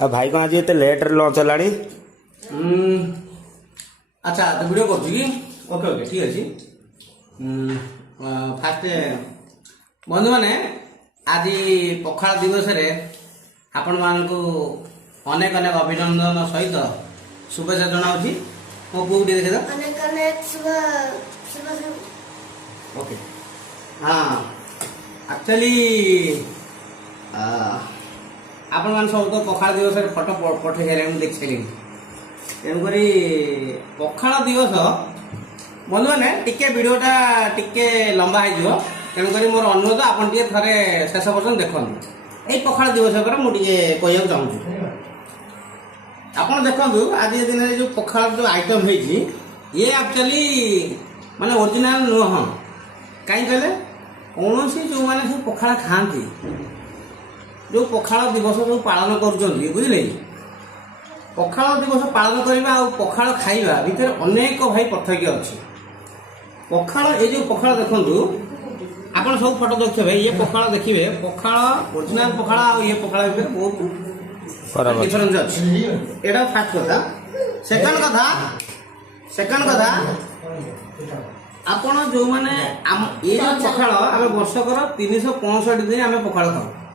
भाई कौन आज ये लेट लंच है अच्छा तो वीडियो कर कि ओके ओके ठीक अच्छे फास्ट बंधु मैंने आज पखाड़ दिवस रे आपण मानकु अनेक अनेक अभिनंदन सहित शुभेच्छा जनाऊँगी मो पुओ टे देखे अनेक अनेक ओके हाँ एक्चुअली आपण मान सब तो पखाड़ दिवस रे फोटो पठे सारे मुझे देख सारे तेणुक पखाड़ दिवस बंधु मैंने टिके वीडियोटा टिके लंबा हो तेणुक मोर अनुरोध आप थे शेष पर्यटन देखो यही पखाड़ दिवस पर मुझे कहना चाहूँ आप देखु आज दिन जो पखाड़ जो आइटम है ये एक्चुअली माने ओरिजिनल नुह कहीं कहले कौन जो मैंने सब पखाड़ खाती जो पखाड़ दिवस जो पालन कर बुझे पखाड़ दिवस पालन करवा और पखाड़ खाइबा भितर अनेक भाई पार्थक्य अच्छे पखाड़ ये जो पखाड़ देखु आप सब फोटो देखिए ये पखाड़ देखिए पखाड़ ओरिजिनल पखाड़ और ये पखाड़ भितर बहुत डिफरेंस अच्छे एटा फास्ट कथा सेकंड कथा आपण जो माने ये जो पखाड़ आम वर्षकर 365 दिन आम पखाड़ खाऊ